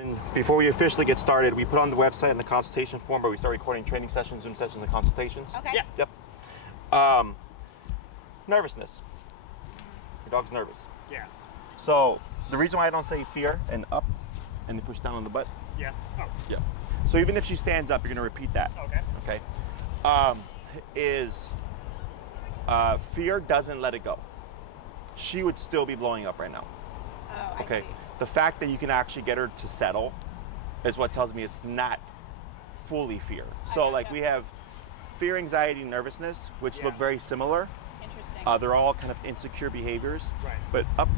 And before we officially get started, we put on the website and the consultation form where we start recording training sessions, Zoom sessions, and consultations. Okay. Yeah. Yep. Nervousness. Your dog's nervous. Yeah. So the reason why I don't say fear and up and then push down on the butt. Yeah. Oh. Yeah. So even if she stands up, you're going to repeat that. Okay. Okay. Fear doesn't let it go. She would still be blowing up right now. Oh, Okay. I see. The fact that you can actually get her to settle is what tells me it's not fully fear. So like we have fear, anxiety, nervousness, which look very similar. Interesting. They're all kind of insecure behaviors. Right. But up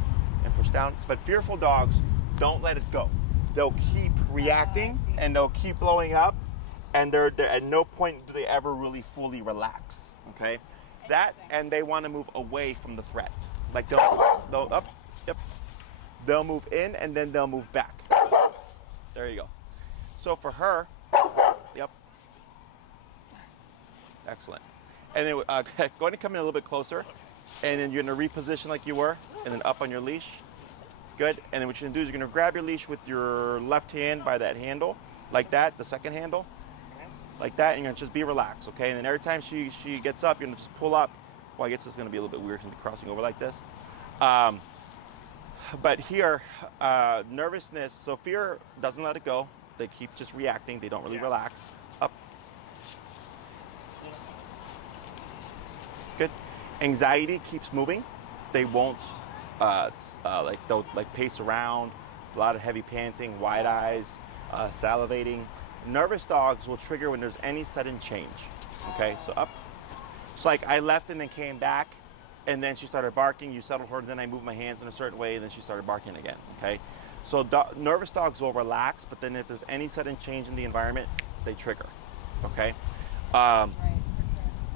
and push down. But fearful dogs don't let it go. They'll keep reacting see. and they'll keep blowing up, and they're at no point do they ever really fully relax. Okay. That and they want to move away from the threat. Like they'll up, yep. They'll move in and then they'll move back. There you go. So for her, yep. Excellent. And then go ahead and come in a little bit closer, and then you're gonna reposition like you were, and then up on your leash. Good. And then what you're gonna do is you're gonna grab your leash with your left hand by that handle, like that, the second handle, like that, and you're gonna just be relaxed, okay? And then every time she gets up, you're gonna just pull up. Well, I guess it's gonna be a little bit weird to be crossing over like this. But here, nervousness, so fear doesn't let it go. They keep just reacting. They don't really relax. Up. Good. Anxiety keeps moving. They won't, they'll pace around, a lot of heavy panting, wide eyes, salivating. Nervous dogs will trigger when there's any sudden change. Okay, so up. It's like I left and then came back, and then she started barking, you settled her, and then I moved my hands in a certain way, and then she started barking again, okay? So nervous dogs will relax, but then if there's any sudden change in the environment, they trigger, okay? Right.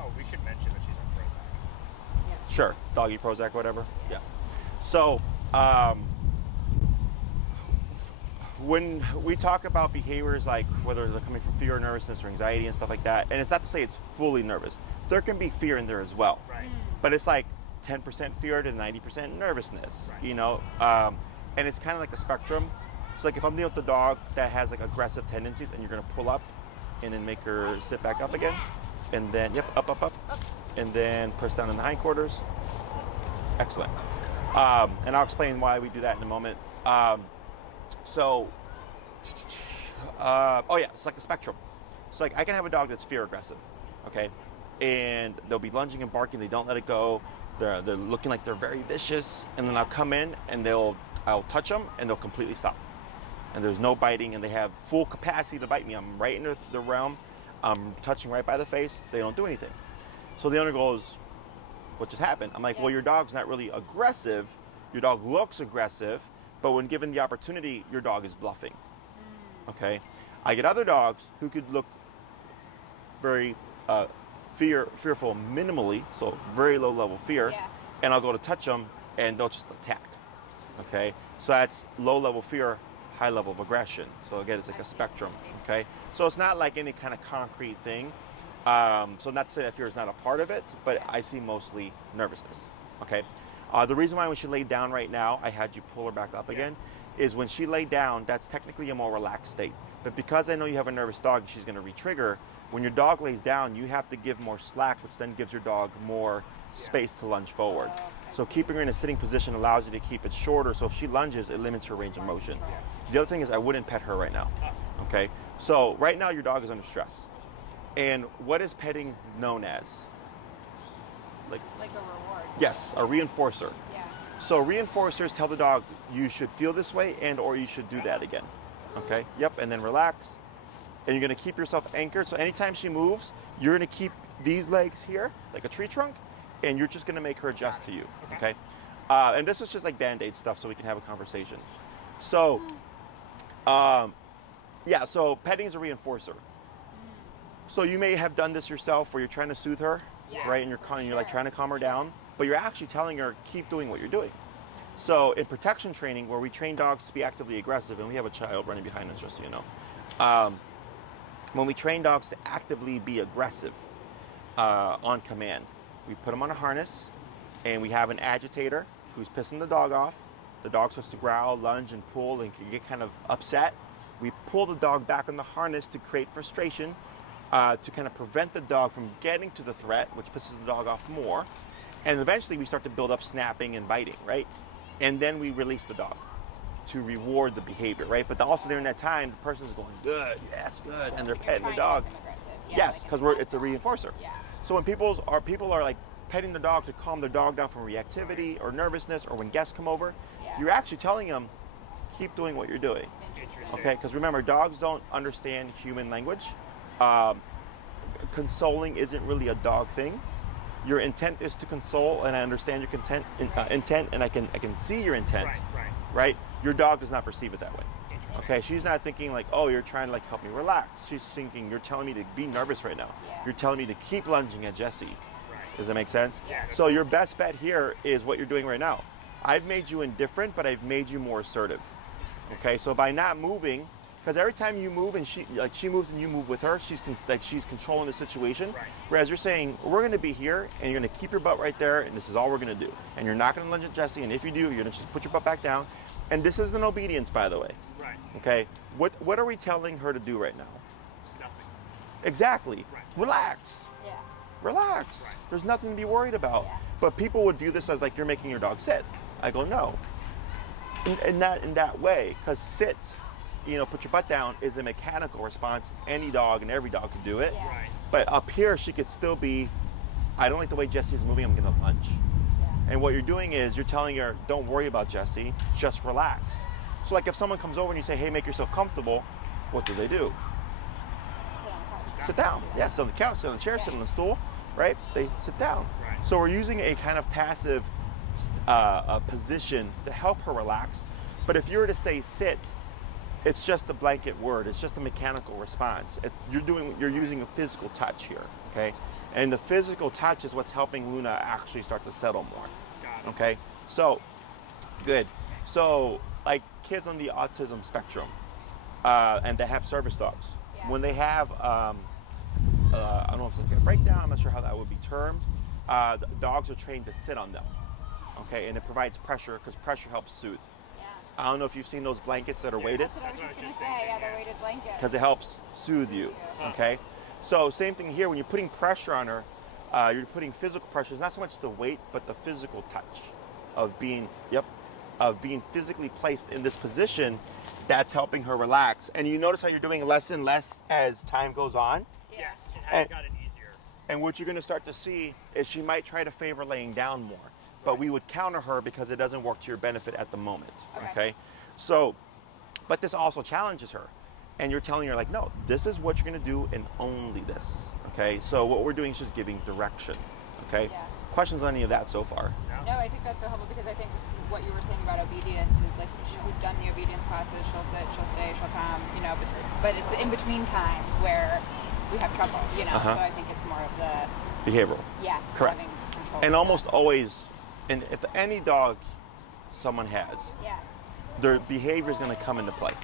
Oh, we should mention that she's on Prozac. Yeah. Sure, doggy Prozac, whatever, yeah. So, when we talk about behaviors like whether they're coming from fear or nervousness or anxiety and stuff like that, and it's not to say it's fully nervous, there can be fear in there as well. Right. But it's like 10% fear to 90% nervousness, Right. you know? And it's kind of like a spectrum. So like if I'm dealing with a dog that has like aggressive tendencies and you're gonna pull up and then make her sit back up again, and then, yep, up, and then press down in the hindquarters. Excellent. And I'll explain why we do that in a moment. It's like a spectrum. So like I can have a dog that's fear aggressive, okay? And they'll be lunging and barking, they don't let it go. They're looking like they're very vicious, and then I'll come in and I'll touch them and they'll completely stop. And there's no biting, and they have full capacity to bite me. I'm right in the realm, I'm touching right by the face, they don't do anything. So the owner goes, what just happened? I'm like, well, your dog's not really aggressive, your dog looks aggressive, but when given the opportunity, your dog is bluffing, okay? I get other dogs who could look very fearful minimally, so very low level fear, and I'll go to touch them and they'll just attack, okay? So that's low level fear, high level of aggression. So again, it's like a spectrum, okay? So it's not like any kind of concrete thing. So not to say that fear is not a part of it, but I see mostly nervousness, okay? The reason why when she laid down right now, I had you pull her back up again, is when she laid down, that's technically a more relaxed state. But because I know you have a nervous dog, she's gonna re-trigger. When your dog lays down, you have to give more slack, which then gives your dog more space to lunge forward. So keeping her in a sitting position allows you to keep it shorter. So if she lunges, it limits her range of motion. The other thing is I wouldn't pet her right now, okay? So right now your dog is under stress. And what is petting known as? Like a reward. Yes, a reinforcer. Yeah. So reinforcers tell the dog, you should feel this way and or you should do that again, okay? Yep, and then relax. And you're gonna keep yourself anchored. So anytime she moves, you're gonna keep these legs here, like a tree trunk, and you're just gonna make her adjust to you, okay? And this is just like Band-Aid stuff so we can have a conversation. So, so petting is a reinforcer. So you may have done this yourself where you're trying to soothe her, right? And you're like trying to calm her down, but you're actually telling her, keep doing what you're doing. So in protection training, where we train dogs to be actively aggressive, and we have a child running behind us, just so you know. When we train dogs to actively be aggressive on command, we put them on a harness and we have an agitator who's pissing the dog off. The dog starts to growl, lunge, and pull and can get kind of upset. We pull the dog back on the harness to create frustration, to kind of prevent the dog from getting to the threat, which pisses the dog off more. And eventually we start to build up snapping and biting, right? And then we release the dog to reward the behavior, right? But also during that time, the person's going, good, yes, good, and they're You're petting the trying to dog. make them aggressive. Yeah, Yes, like because in it's a reinforcer. Yeah. So when people are like petting the dog to calm their dog down from reactivity or nervousness, or when guests come over, Yeah. you're actually telling them, keep doing what you're doing. Interesting. Okay, because remember, dogs don't understand human language. Consoling isn't really a dog thing. Your intent is to console, and I understand your intent, and I can see your intent. Right? Your dog does not perceive it that way. Okay, she's not thinking like, oh, you're trying to like help me relax. She's thinking, you're telling me to be nervous right now. Yeah. You're telling me to keep lunging at Jessie. Does that make sense? Yeah. So your best bet here is what you're doing right now. I've made you indifferent, but I've made you more assertive. Okay, so by not moving, because every time you move and she moves and you move with her, she's controlling the situation. Right. Whereas you're saying, we're going to be here and you're going to keep your butt right there, and this is all we're going to do. And you're not going to lunge at Jessie, and if you do, you're going to just put your butt back down. And this is an obedience, by the way. Right. Okay, what are we telling her to do right now? Nothing. Exactly. Right. Relax. Yeah. Relax. Right. There's nothing to be worried about. Yeah. But people would view this as like you're making your dog sit. I go, no. And not in that way, because sit, put your butt down, is a mechanical response. Any dog and every dog can do it. Yeah. Right. But up here, she could still be, I don't like the way Jessie's moving, I'm gonna lunge. Yeah. And what you're doing is you're telling her, don't worry about Jessie, just relax. So like if someone comes over and you say, hey, make yourself comfortable, what do? Sit on top. Sit down. Yeah, sit on the couch, sit on the chair, sit on the stool, right? They sit down. Right. So we're using a kind of passive position to help her relax. But if you were to say sit, it's just a blanket word. It's just a mechanical response. You're using a physical touch here, okay? And the physical touch is what's helping Luna actually start to settle more. Got it. Okay, so good. So like kids on the autism spectrum, and they have service dogs. Yeah. When they have, I don't know if it's like a breakdown. I'm not sure how that would be termed. The dogs are trained to sit on them. Okay, and it provides pressure because pressure helps soothe. Yeah. I don't know if you've seen those blankets that are weighted, That's what I was just gonna say. Yeah, the weighted blanket. because it helps soothe you. Okay, so same thing here. When you're putting pressure on her, you're putting physical pressure. It's not so much the weight, but the physical touch of being physically placed in this position. That's helping her relax. And you notice how you're doing less and less as time goes on. Yeah. Yes, it And- has gotten easier. And what you're going to start to see is she might try to favor laying down more, but we would counter her because it doesn't work to your benefit at the moment. Okay. Okay. So, but this also challenges her, and you're telling her like, no, this is what you're going to do, and only this. Okay. So what we're doing is just giving direction. Okay. Yeah. Questions on any of that so far? No, I think that's so helpful because I think what you were saying about obedience is like we've done the obedience classes. She'll sit, she'll stay, she'll come. But it's the in between times where we have trouble. Uh-huh. So I think it's more of the Behavioral. having Correct. control. And of almost that. always, and if any dog someone has, Yeah. their behavior is going to come into play,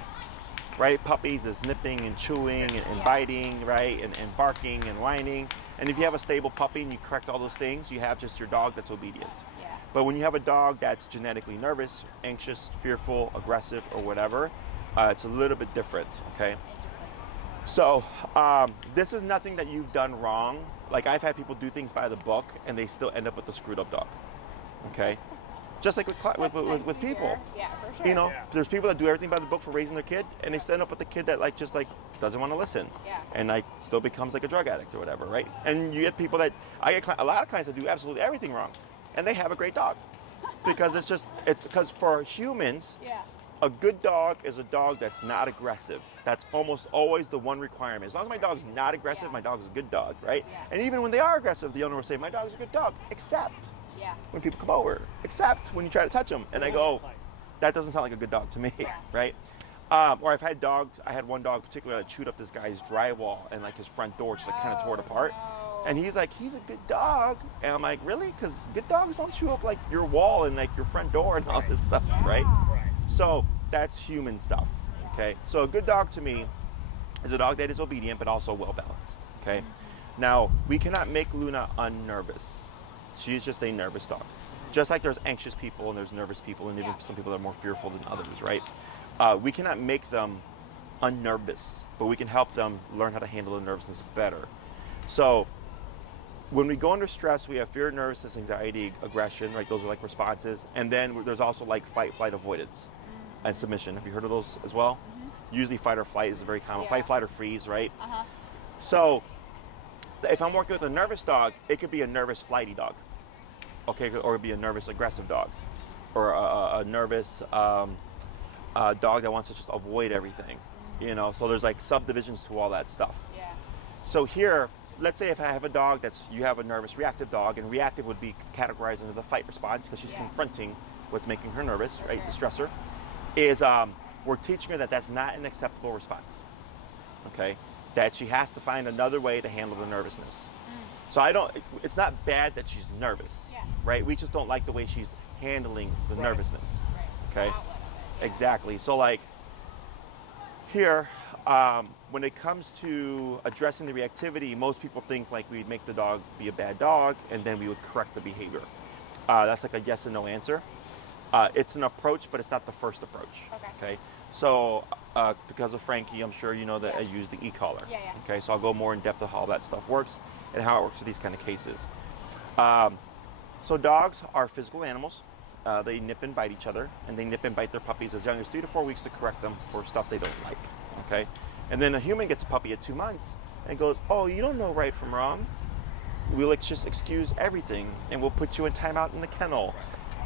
right? Puppies is nipping and chewing and biting, right? And barking and whining. And if you have a stable puppy and you correct all those things, you have just your dog that's obedient. Yeah. But when you have a dog that's genetically nervous, anxious, fearful, aggressive, or whatever, it's a little bit different, okay? Interesting. So this is nothing that you've done wrong. Like I've had people do things by the book and they still end up with a screwed up dog, okay? Just like with That's nice with to people. hear. Yeah, for sure. Yeah. There's people that do everything by the book for raising their kid, and they still end up with a kid that just doesn't want to listen, Yeah. and still becomes like a drug addict or whatever, right? And you get people that I get a lot of clients that do absolutely everything wrong, and they have a great dog, because it's because for humans, Yeah. a good dog is a dog that's not aggressive. That's almost always the one requirement. As long as my dog's not aggressive, Yeah. my dog's a good dog, right? Yeah. And even when they are aggressive, the owner will say, my dog's a good dog, except Yeah. when people come over, except when you try to touch them. And I go, that doesn't sound like a good dog to me, Yeah. right? Or I've had dogs, I had one dog particularly that chewed up this guy's drywall and like his front door, just like kind of tore it apart. No. And he's like, he's a good dog. And I'm like, really? Because good dogs don't chew up like your wall and like your front door and all this stuff, right? Yeah. Right. So that's human stuff, okay? So a good dog to me is a dog that is obedient but also well balanced, okay? Now, we cannot make Luna unnervous. She's just a nervous dog. Just like there's anxious people and there's nervous people and even Yeah. some people that are more fearful than others, right? We cannot make them unnervous, but we can help them learn how to handle the nervousness better. So when we go under stress, we have fear, nervousness, anxiety, aggression, right? Those are like responses. And then there's also like fight, flight, avoidance, and submission. Have you heard of those as well? Usually fight or flight is very common. Yeah. Fight, flight, or freeze, right? Uh-huh. So if I'm working with a nervous dog, it could be a nervous flighty dog, okay? Or it could be a nervous aggressive dog, or a nervous dog that wants to just avoid everything, you know? So there's like subdivisions to all that stuff. Yeah. So here, let's say if I have a dog you have a nervous reactive dog, and reactive would be categorized into the fight response because she's confronting what's making her nervous, right? The stressor is, we're teaching her that that's not an acceptable response, okay? That she has to find another way to handle the nervousness. So it's not bad that she's nervous, right? We just don't like the way she's handling the nervousness, okay? Exactly. So like here, when it comes to addressing the reactivity, most people think like we'd make the dog be a bad dog and then we would correct the behavior. That's like a yes and no answer. It's an approach, but it's not the first approach. Okay. So because of Frankie, I'm sure you know that I use the e-collar. Okay. So I'll go more in depth of how that stuff works and how it works for these kind of cases. So dogs are physical animals. They nip and bite each other, and they nip and bite their puppies as young as 3 to 4 weeks to correct them for stuff they don't like. Okay. And then a human gets a puppy at 2 months and goes, "Oh, you don't know right from wrong. We'll just excuse everything, and we'll put you in timeout in the kennel,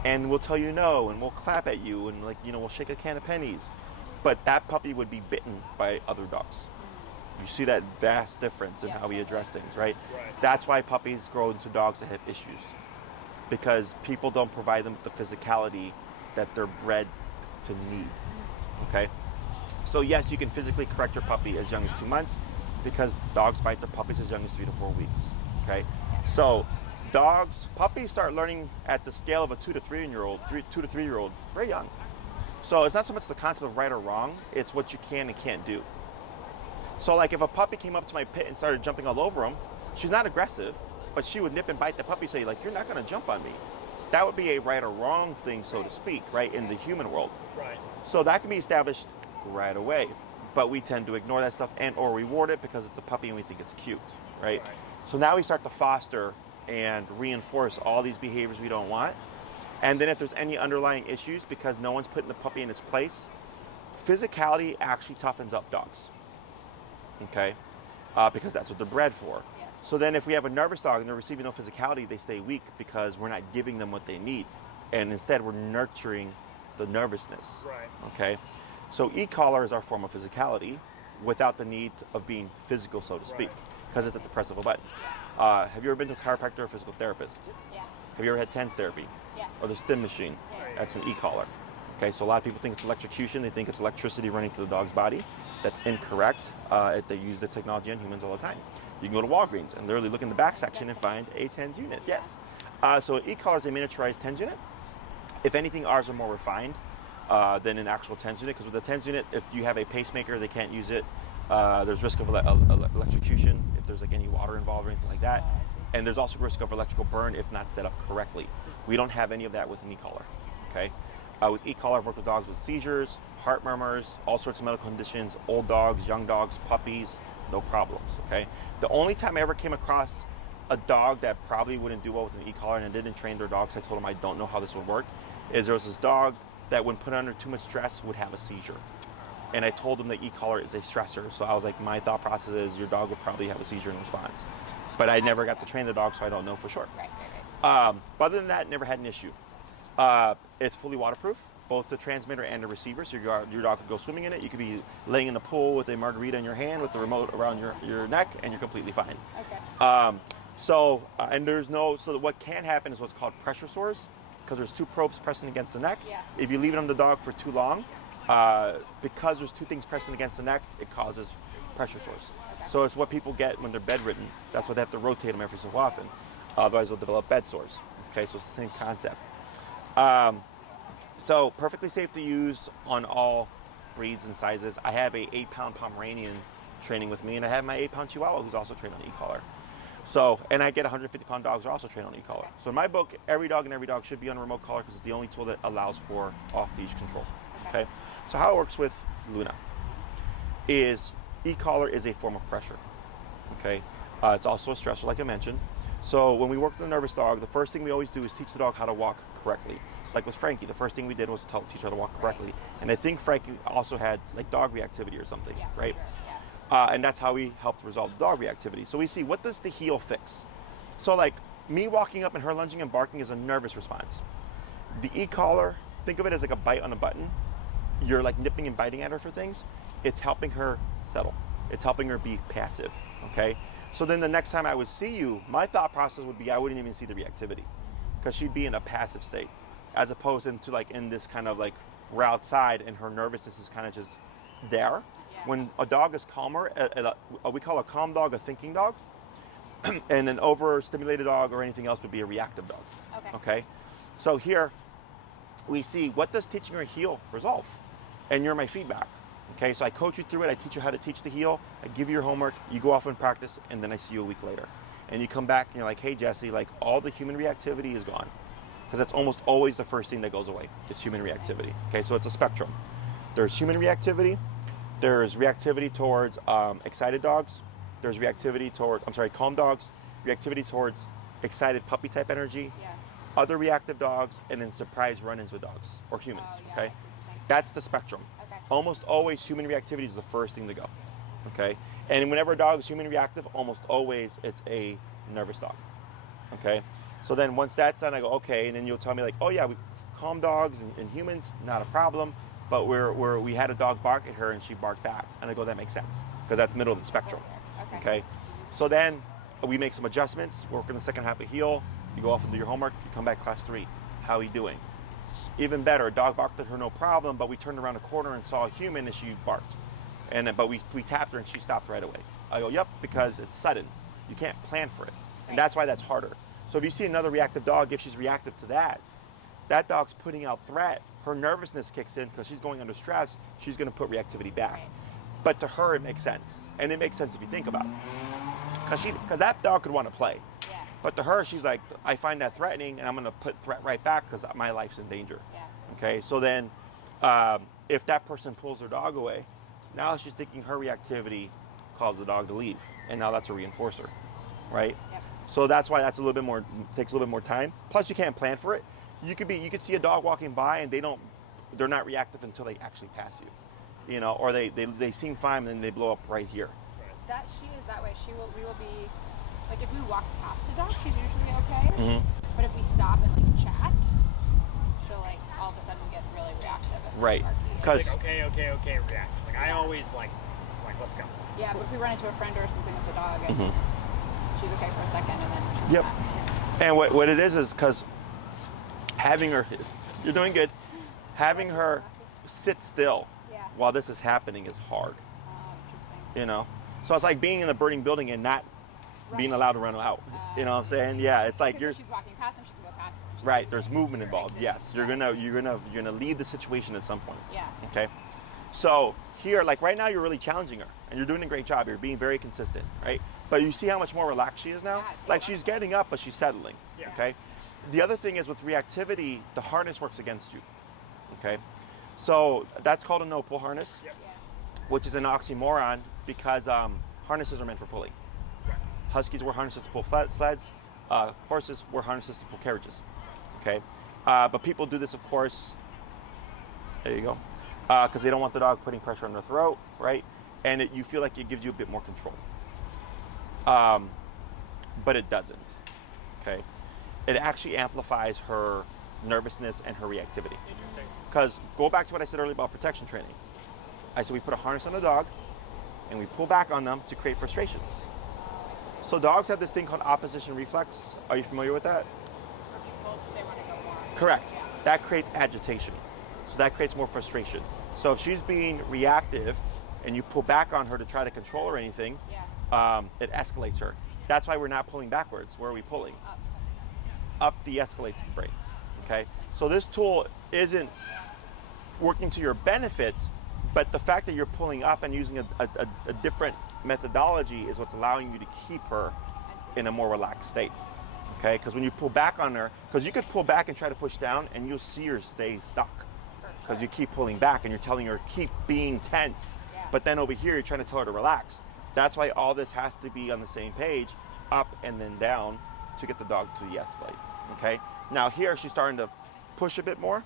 and we'll tell you no, and we'll clap at you, and we'll shake a can of pennies." But that puppy would be bitten by other dogs. You see that vast difference in how we address things, right? That's why puppies grow into dogs that have issues, because people don't provide them with the physicality that they're bred to need. Okay. So yes, you can physically correct your puppy as young as 2 months, because dogs bite their puppies as young as 3 to 4 weeks. Okay. So puppies start learning at the scale of a 2 to 3-year-old, 2 to 3-year-old, very young. So it's not so much the concept of right or wrong, it's what you can and can't do. So like if a puppy came up to my pit and started jumping all over him, she's not aggressive, but she would nip and bite the puppy, say like, "You're not gonna jump on me." That would be a right or wrong thing, so to speak, right, in the human world. Right. So that can be established right away, but we tend to ignore that stuff and or reward it because it's a puppy and we think it's cute, right? So now we start to foster and reinforce all these behaviors we don't want. And then if there's any underlying issues, because no one's putting the puppy in its place, physicality actually toughens up dogs, okay? Because that's what they're bred for. So then if we have a nervous dog and they're receiving no physicality, they stay weak because we're not giving them what they need. And instead we're nurturing the nervousness, okay? So e-collar is our form of physicality without the need of being physical, so to speak, because it's at the press of a button. Have you ever been to a chiropractor or a physical therapist? Have you ever had TENS therapy? Or the stim machine? That's an e-collar. Okay, so a lot of people think it's electrocution. They think it's electricity running through the dog's body. That's incorrect. They use the technology on humans all the time. You can go to Walgreens and literally look in the back section and find a TENS unit. Yes. So e-collar is a miniaturized TENS unit. If anything, ours are more refined than an actual TENS unit, because with a TENS unit, if you have a pacemaker, they can't use it. There's risk of electrocution if there's like any water involved or anything like that. And there's also risk of electrical burn if not set up correctly. We don't have any of that with an e-collar, okay? With e-collar, I've worked with dogs with seizures, heart murmurs, all sorts of medical conditions, old dogs, young dogs, puppies, no problems, okay? The only time I ever came across a dog that probably wouldn't do well with an e-collar, and I didn't train their dogs, I told them I don't know how this would work, is there was this dog that when put under too much stress would have a seizure. And I told them that e-collar is a stressor, so I was like, my thought process is your dog would probably have a seizure in response. But I never got to train the dog, so I don't know for sure. But other than that, never had an issue. It's fully waterproof, both the transmitter and the receiver, so your dog could go swimming in it. You could be laying in a pool with a margarita in your hand with the remote around your neck, and you're completely fine. So what can happen is what's called pressure sores, because there's 2 probes pressing against the neck. If you leave it on the dog for too long, because there's 2 things pressing against the neck, it causes pressure sores. So it's what people get when they're bedridden. That's why they have to rotate them every so often. Otherwise, they'll develop bed sores. Okay, so it's the same concept. So perfectly safe to use on all breeds and sizes. I have a 8-pound Pomeranian training with me, and I have my 8-pound Chihuahua who's also trained on e-collar. So, and I get 150-pound dogs are also trained on e-collar. So in my book, every dog should be on a remote collar because it's the only tool that allows for off-leash control. Okay. So how it works with Luna. is e-collar is a form of pressure. Okay, it's also a stressor, like I mentioned. So when we work with a nervous dog, the first thing we always do is teach the dog how to walk correctly. Like with Frankie, the first thing we did was teach her to walk correctly. And I think Frankie also had like dog reactivity or something, right? Sure. Yeah. And that's how we helped resolve the dog reactivity. So we see, what does the heel fix? So like me walking up and her lunging and barking is a nervous response. The e-collar, think of it as like a bite on a button. You're like nipping and biting at her for things. It's helping her settle. It's helping her be passive, okay? So then the next time I would see you, my thought process would be I wouldn't even see the reactivity because she'd be in a passive state, as opposed to like in this kind of like we're outside and her nervousness is kind of just there. Yeah. When a dog is calmer, we call a calm dog a thinking dog, and an overstimulated dog or anything else would be a reactive dog. Okay? So here we see, what does teaching her heel resolve? And you're my feedback. Okay, so I coach you through it. I teach you how to teach the heel. I give you your homework. You go off and practice, and then I see you a week later. And you come back and you're like, hey, Jesse, like all the human reactivity is gone. Because that's almost always the first thing that goes away. It's human reactivity. Okay, so it's a spectrum. There's human reactivity. There's reactivity towards excited dogs. There's reactivity toward, calm dogs. Reactivity towards excited puppy type energy. Yeah. Other reactive dogs, and then surprise run-ins with dogs or humans. Okay, that's the spectrum. Almost always human reactivity is the first thing to go, okay? And whenever a dog is human reactive, almost always it's a nervous dog, okay? So then once that's done, I go, okay, and then you'll tell me like, oh yeah, we calm dogs and humans, not a problem, but we had a dog bark at her and she barked back. And I go, that makes sense, because that's middle of the spectrum, okay? So then we make some adjustments, work in the second half of heel, you go off and do your homework, you come back class 3, how are you doing? Even better, a dog barked at her, no problem, but we turned around a corner and saw a human and she barked. But we tapped her and she stopped right away. I go, yep, because it's sudden. You can't plan for it. And that's why that's harder. So if you see another reactive dog, if she's reactive to that dog's putting out threat, her nervousness kicks in because she's going under stress, she's gonna put reactivity back. But to her, it makes sense. And it makes sense if you think about it. Because that dog could want to play. But to her, she's like, I find that threatening, and I'm going to put threat right back because my life's in danger. Yeah. Okay, so then if that person pulls their dog away, now she's thinking her reactivity caused the dog to leave, and now that's a reinforcer, right? Yep. So that's why takes a little bit more time. Plus, you can't plan for it. You could see a dog walking by, and they're not reactive until they actually pass you, you know, or they seem fine, and then they blow up right here. That she is that way. We will be. Like if we walk past a dog, she's usually okay. Mm-hmm. But if we stop and like chat, she'll like all of a sudden get really reactive. And Right. Like, okay, react. Like I always like let's go. Yeah, but if we run into a friend or something with the dog, and she's okay for a second, and then she's Yep. back. And what it is because having her, you're doing good, having her sit still while this is happening is hard. Interesting. You know, so it's like being in a burning building and not being allowed to run out. You know what I'm saying? Yeah, it's like if she's walking past him, she can go past him. Right. There's movement involved. Yes, you're gonna leave the situation at some point. Yeah. Okay. So here, like right now, you're really challenging her, and you're doing a great job. You're being very consistent, right? But you see how much more relaxed she is now. Like she's getting up, but she's settling. Yeah. Okay. The other thing is with reactivity, the harness works against you. Okay. So that's called a no-pull harness, which is an oxymoron because harnesses are meant for pulling. Huskies wear harnesses to pull sleds. Horses wear harnesses to pull carriages. Okay, but people do this, of course. There you go, because they don't want the dog putting pressure on their throat, right? And you feel like it gives you a bit more control. But it doesn't. Okay, it actually amplifies her nervousness and her reactivity. Interesting. Because go back to what I said earlier about protection training. I said we put a harness on the dog, and we pull back on them to create frustration. So dogs have this thing called opposition reflex. Are you familiar with that? They want to go more. Correct. Yeah. That creates agitation. So that creates more frustration. So if she's being reactive and you pull back on her to try to control or anything, it escalates her. That's why we're not pulling backwards. Where are we pulling? Up de-escalate the brain. Okay? So this tool isn't working to your benefit, but the fact that you're pulling up and using a different methodology is what's allowing you to keep her in a more relaxed state. Okay, because when you pull back on her, because you could pull back and try to push down and you'll see her stay stuck because you keep pulling back and you're telling her keep being tense But then over here, you're trying to tell her to relax. That's why all this has to be on the same page, up and then down, to get the dog to de-escalate, okay? Now here, she's starting to push a bit more.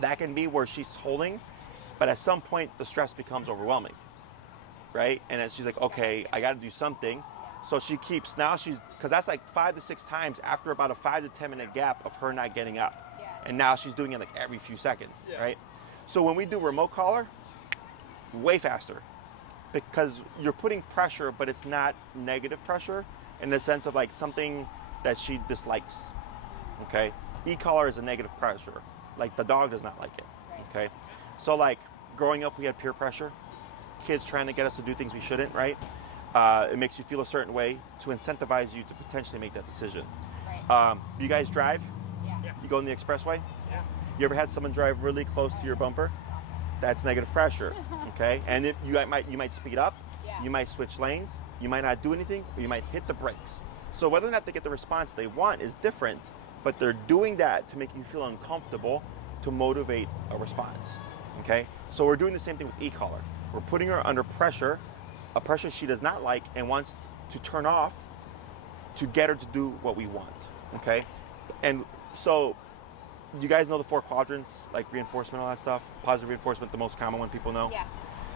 That can be where she's holding, but at some point, the stress becomes overwhelming, right? And then she's like, okay, I gotta do something. So she keeps, now she's, because that's like 5 to 6 times after about a 5 to 10 minute gap of her not getting up. Yeah. And now she's doing it like every few seconds, right? So when we do remote collar, way faster, because you're putting pressure, but it's not negative pressure in the sense of like something that she dislikes, okay? E-collar is a negative pressure. Like the dog does not like it, okay? So like growing up, we had peer pressure, kids trying to get us to do things we shouldn't, right? It makes you feel a certain way to incentivize you to potentially make that decision. Right. You guys drive? Yeah. You go on the expressway? Yeah. You ever had someone drive really close to your bumper? That's negative pressure, okay? And if you might speed up, Yeah. you might switch lanes, you might not do anything, or you might hit the brakes. So whether or not they get the response they want is different, but they're doing that to make you feel uncomfortable to motivate a response, okay? So we're doing the same thing with e-collar. We're putting her under pressure, a pressure she does not like and wants to turn off to get her to do what we want, okay? And so you guys know the 4 quadrants, like reinforcement, all that stuff? Positive reinforcement, the most common one people know? Yeah.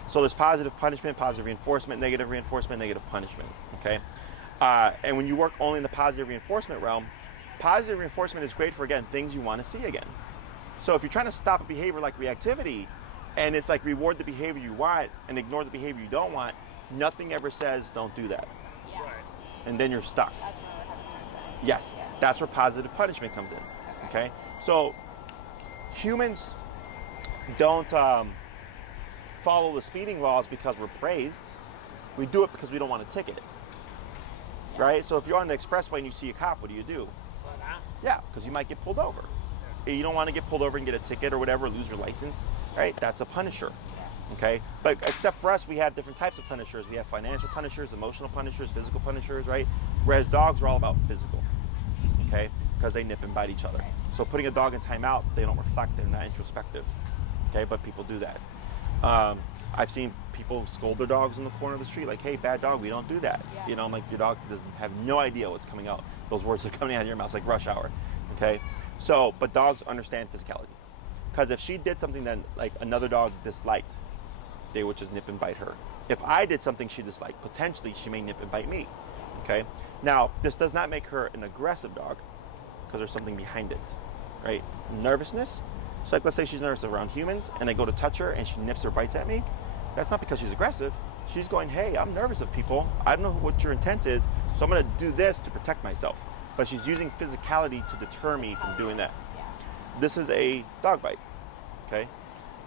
So there's positive punishment, positive reinforcement, negative punishment, okay? And when you work only in the positive reinforcement realm, positive reinforcement is great for, again, things you want to see again. So if you're trying to stop a behavior like reactivity, and it's like reward the behavior you want and ignore the behavior you don't want, nothing ever says don't do that. Yeah. Right. And then you're stuck. That's where we're having a hard time. Yes, Yeah. that's where positive punishment comes in, okay? So humans don't follow the speeding laws because we're praised. We do it because we don't want a ticket, right? So if you're on the expressway and you see a cop, what do? Slow down. Yeah, because you might get pulled over. You don't want to get pulled over and get a ticket or whatever, lose your license, right? That's a punisher, okay? But except for us, we have different types of punishers. We have financial punishers, emotional punishers, physical punishers, right? Whereas dogs are all about physical, okay? Because they nip and bite each other. So putting a dog in timeout, they don't reflect, they're not introspective, okay? But people do that. I've seen people scold their dogs in the corner of the street, like, hey, bad dog, we don't do that. Yeah. You know, I'm like, your dog doesn't have no idea what's coming out. Those words are coming out of your mouth, it's like rush hour, okay? So, but dogs understand physicality. Because if she did something that like another dog disliked, they would just nip and bite her. If I did something she disliked, potentially she may nip and bite me, okay? Now, this does not make her an aggressive dog, because there's something behind it, right? Nervousness. So like, let's say she's nervous around humans, and I go to touch her, and she nips or bites at me. That's not because she's aggressive. She's going, hey, I'm nervous of people. I don't know what your intent is, so I'm gonna do this to protect myself. But she's using physicality to deter me from doing that. Yeah. This is a dog bite, okay?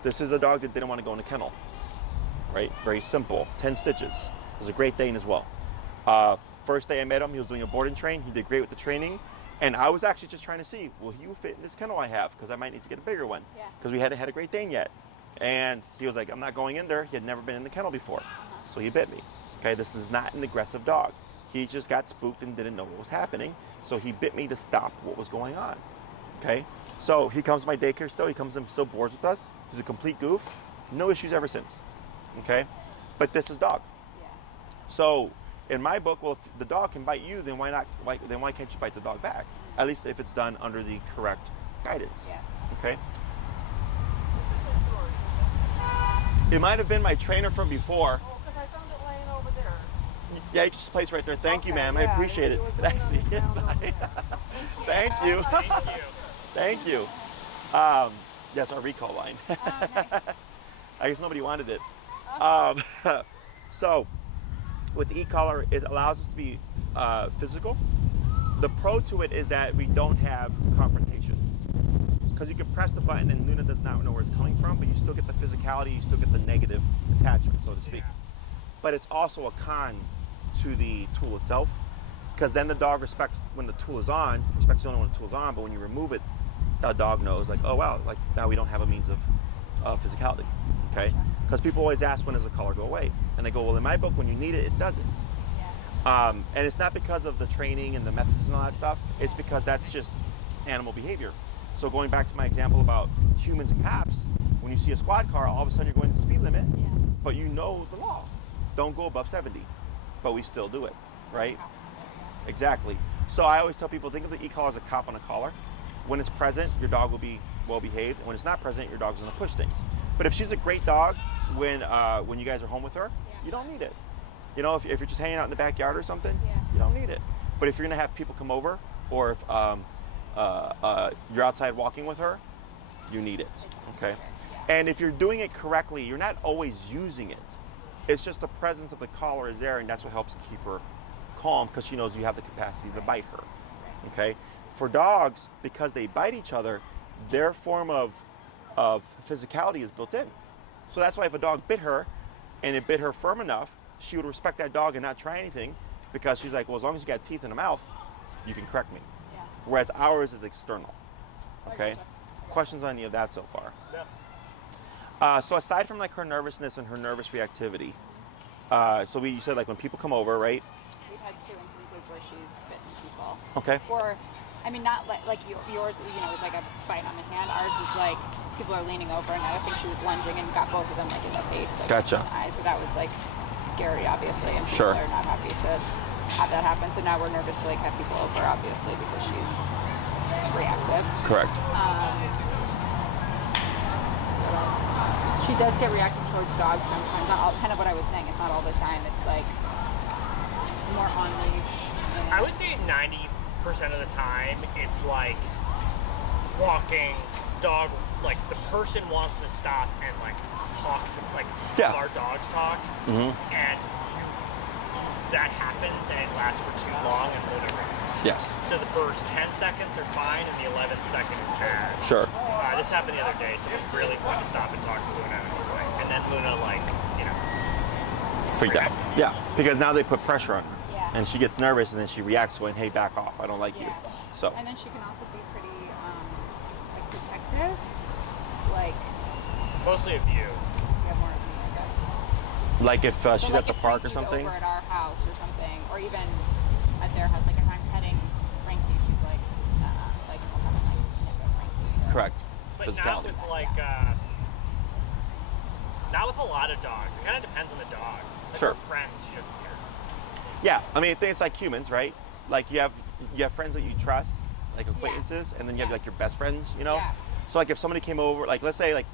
This is a dog that didn't want to go in a kennel, right? Very simple, 10 stitches. It was a Great Dane as well. First day I met him, he was doing a board and train. He did great with the training. And I was actually just trying to see, will you fit in this kennel I have? Because I might need to get a bigger one. Yeah. Because we hadn't had a Great Dane yet. And he was like, I'm not going in there. He had never been in the kennel before. So he bit me. Okay, this is not an aggressive dog. He just got spooked and didn't know what was happening. So he bit me to stop what was going on. Okay, so he comes to my daycare still. He comes and still boards with us. He's a complete goof. No issues ever since. Okay, but this is dog. Yeah. So in my book, well, if the dog can bite you, then why not? Then why can't you bite the dog back? At least if it's done under the correct guidance. Yeah. Okay. This isn't yours, is it? It might have been my trainer from before. Oh, because I found it laying over there. Yeah, you just place right there. Thank you, Okay, ma'am. yeah, I appreciate it. was It laying on actually the is ground over nice. there. Thank you. Thank you. Thank you. That's our recall line. Oh, nice. I guess nobody wanted it. Okay. So with the e-collar, it allows us to be physical. The pro to it is that we don't have confrontation. Because you can press the button and Luna does not know where it's coming from, but you still get the physicality, you still get the negative attachment, so to speak. Yeah. But it's also a con to the tool itself, because then the dog respects when the tool is on, respects only when the tool is on, but when you remove it, that dog knows, like, oh wow, like now we don't have a means of physicality, okay? Because people always ask, when does the collar go away? And I go, well, in my book, when you need it, it doesn't. Yeah. And it's not because of the training and the methods and all that stuff, it's because that's just animal behavior. So going back to my example about humans and cops, when you see a squad car, all of a sudden you're going to the speed limit, Yeah. but you know the law. Don't go above 70, but we still do it, right? Exactly. So I always tell people, think of the e-collar as a cop on a collar. When it's present, your dog will be well behaved, and when it's not present, your dog's gonna push things. But if she's a great dog when you guys are home with her, you don't need it. You know, if you're just hanging out in the backyard or something, you don't need it. But if you're gonna have people come over, or if you're outside walking with her, you need it, okay? And if you're doing it correctly, you're not always using it. It's just the presence of the collar is there, and that's what helps keep her calm, because she knows you have the capacity to bite her, okay? For dogs, because they bite each other, their form of physicality is built in. So that's why if a dog bit her, and it bit her firm enough, she would respect that dog and not try anything, because she's like, well, as long as you got teeth in the mouth, you can correct me. Yeah. Whereas ours is external, okay? Questions on any of that so far? Yeah. So aside from like her nervousness and her nervous reactivity, so you said like when people come over, right? We've had 2 instances where she's bitten people. Okay. Or, I mean, not like yours, you know, was like a bite on the hand. Ours was like people are leaning over, and I think she was lunging and got both of them like in the face, like Gotcha. in the eyes. So that was like scary, obviously, and Sure. people are not happy to have that happen. So now we're nervous to like have people over, obviously, because she's reactive. Correct. What else? She does get reactive towards dogs sometimes. Not all, kind of what I was saying. It's not all the time. It's like more on leash. I would say 90% of the time, it's like walking, dog, like the person wants to stop and like talk to, like our dogs talk, and that happens and it lasts for too long and Luna runs. Yes. So the first 10 seconds are fine and the 11th second is bad. Sure. This happened the other day, so we really wanted to stop and talk to Luna, and then Luna, like, you know, Freaked out. Yeah, because now they put pressure on her. Yeah. And she gets nervous, and then she reacts when, hey, back off, I don't like you. So. And then she can also be pretty like protective. Like, mostly of you. yeah, more of me, I guess. Like if So, she's like, at the if park or Frankie's something. over at our house or something, or even at their house, like if I'm petting Frankie, she's like, like we'll have like nip at Frankie. So. Correct. But not Physicality. with like, not with a lot of dogs. It kind of depends on the dog. Like Sure. her friends, she doesn't care. Yeah, I mean, it's like humans, right? Like you have friends that you trust, like acquaintances, and then you have like your best friends, you know? Yeah. So like if somebody came over, like let's say like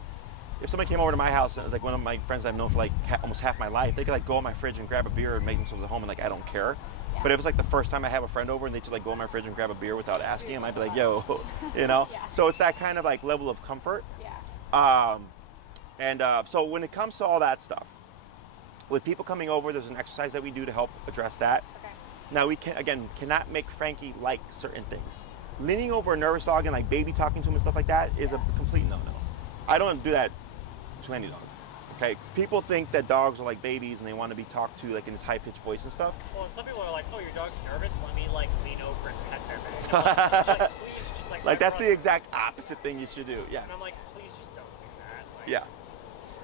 if somebody came over to my house and it was like one of my friends I've known for like almost half my life, they could like go in my fridge and grab a beer and make themselves at home, and like I don't care. Yeah. But if it's like the first time I have a friend over and they just like go in my fridge and grab a beer without asking them, I'd be like, yo, you know? Yeah. So it's that kind of like level of comfort. Yeah. So when it comes to all that stuff, with people coming over, there's an exercise that we do to help address that. Okay. Now we cannot make Frankie like certain things. Leaning over a nervous dog and like baby talking to him and stuff like that is a complete no-no. I don't do that to any dog. Okay, people think that dogs are like babies and they want to be talked to like in this high-pitched voice and stuff. Well, and some people are like, oh, your dog's nervous? Let me like lean over and pet their baby. And I'm like, please, just like Like that's the run. exact opposite thing you should do. Yes. And I'm like, please just don't do that. Like, Yeah.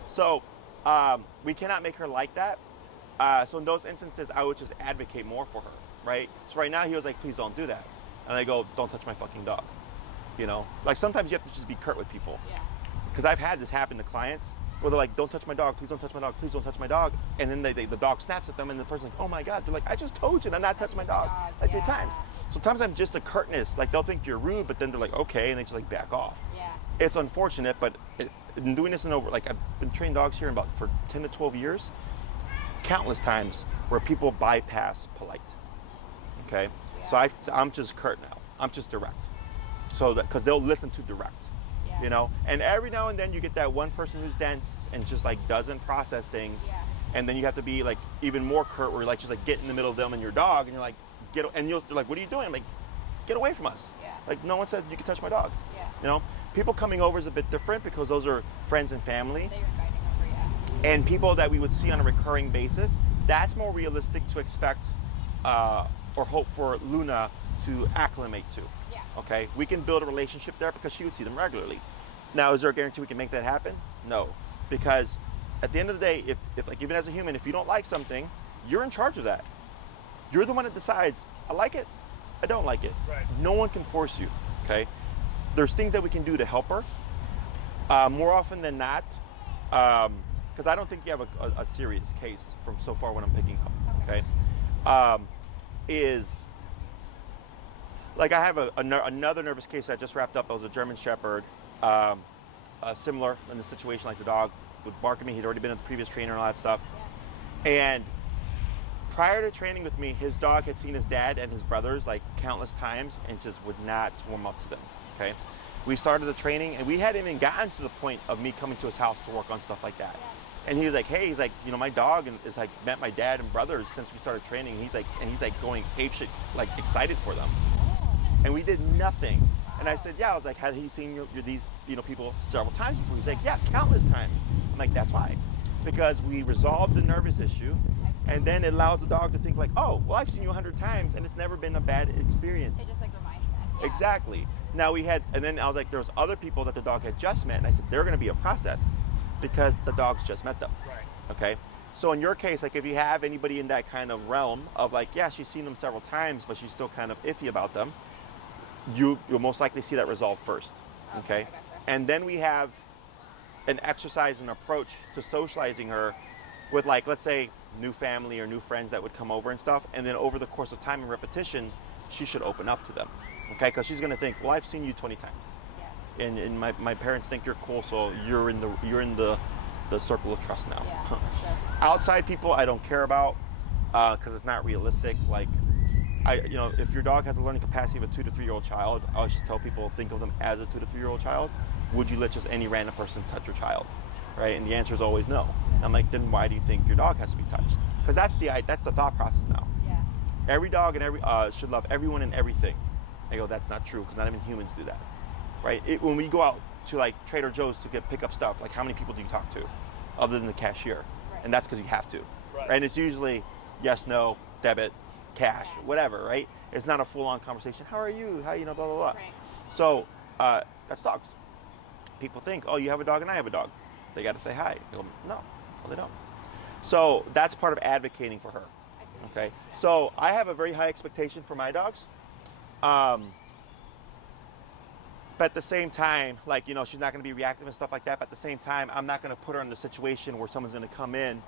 So we cannot make her like that. So in those instances, I would just advocate more for her, right? So right now he was like, please don't do that. And I go, don't touch my fucking dog. You know, like sometimes you have to just be curt with people. Yeah. Because I've had this happen to clients where they're like, don't touch my dog, please don't touch my dog, please don't touch my dog. And then the dog snaps at them and the person's like, oh my God. They're like, I just told you to not touch my dog. Like 3 times. Sometimes I'm just a curtness. Like they'll think you're rude, but then they're like, okay. And they just like back off. Yeah. It's unfortunate, but in doing this like I've been training dogs here for 10 to 12 years, countless times where people bypass polite. Okay, Yeah. so I'm just curt now. I'm just direct. So that because they'll listen to direct, Yeah. you know. And every now and then you get that one person who's dense and just like doesn't process things, Yeah. and then you have to be like even more curt, where you're like just like get in the middle of them and your dog, and you're like they're like, what are you doing? I'm like, get away from us. Yeah. Like no one said you can touch my dog. Yeah. You know, people coming over is a bit different because those are friends and family. They're inviting over, yeah. And people that we would see on a recurring basis, that's more realistic to expect or hope for Luna to acclimate to. Yeah. Okay, we can build a relationship there because she would see them regularly. Now, is there a guarantee we can make that happen? No, because at the end of the day, if like even as a human, if you don't like something, you're in charge of that. You're the one that decides, I like it, I don't like it. Right. No one can force you, okay? There's things that we can do to help her. More often than not, because because I don't think you have a serious case from so far what I'm picking up. Okay, is like I have another nervous case that just wrapped up. It was a German Shepherd, similar in the situation, like the dog would bark at me. He'd already been at the previous trainer and all that stuff, and prior to training with me, his dog had seen his dad and his brothers like countless times and just would not warm up to them. Okay, we started the training and we hadn't even gotten to the point of me coming to his house to work on stuff like that. And he was like, hey, he's like, you know, my dog is like met my dad and brothers since we started training. He's like going apeshit, like excited for them. And we did nothing. And I said, yeah. I was like, has he seen these people several times before? He's like, yeah, countless times. I'm like, that's why, because we resolved the nervous issue, and then it allows the dog to think like, oh, well, I've seen you 100 times, and it's never been a bad experience. It just like reminds them. Yeah. Exactly. Now and then I was like, there was other people that the dog had just met, and I said, they're going to be a process, because the dogs just met them. Right. Okay. So in your case, like if you have anybody in that kind of realm of like, yeah, she's seen them several times, but she's still kind of iffy about them, you'll most likely see that resolve first. Okay. Gotcha. And then we have an exercise and approach to socializing her with, like, let's say new family or new friends that would come over and stuff. And then over the course of time and repetition, she should open up to them. Okay. Because she's going to think, well, I've seen you 20 times. And my parents think you're cool, so you're in the circle of trust now. Yeah, sure. Outside people, I don't care about, because it's not realistic. Like, if your dog has a learning capacity of a 2 to 3 year old child, I always just tell people, think of them as a 2 to 3 year old child. Would you let just any random person touch your child, right? And the answer is always no. And I'm like, then why do you think your dog has to be touched? Because that's the thought process now. Yeah. Every dog and should love everyone and everything. I go, that's not true, because not even humans do that. Right? When we go out to like Trader Joe's to pick up stuff, like how many people do you talk to other than the cashier? Right. And that's because you have to. Right. And it's usually yes, no, debit, cash, whatever, right? It's not a full-on conversation. How are you? How, blah, blah, blah. Right. So that's dogs. People think, oh, you have a dog and I have a dog. They got to say hi. I go, no, they don't. So that's part of advocating for her. Okay? So I have a very high expectation for my dogs. But at the same time, like, she's not going to be reactive and stuff like that. But at the same time, I'm not going to put her in the situation where someone's going to come in,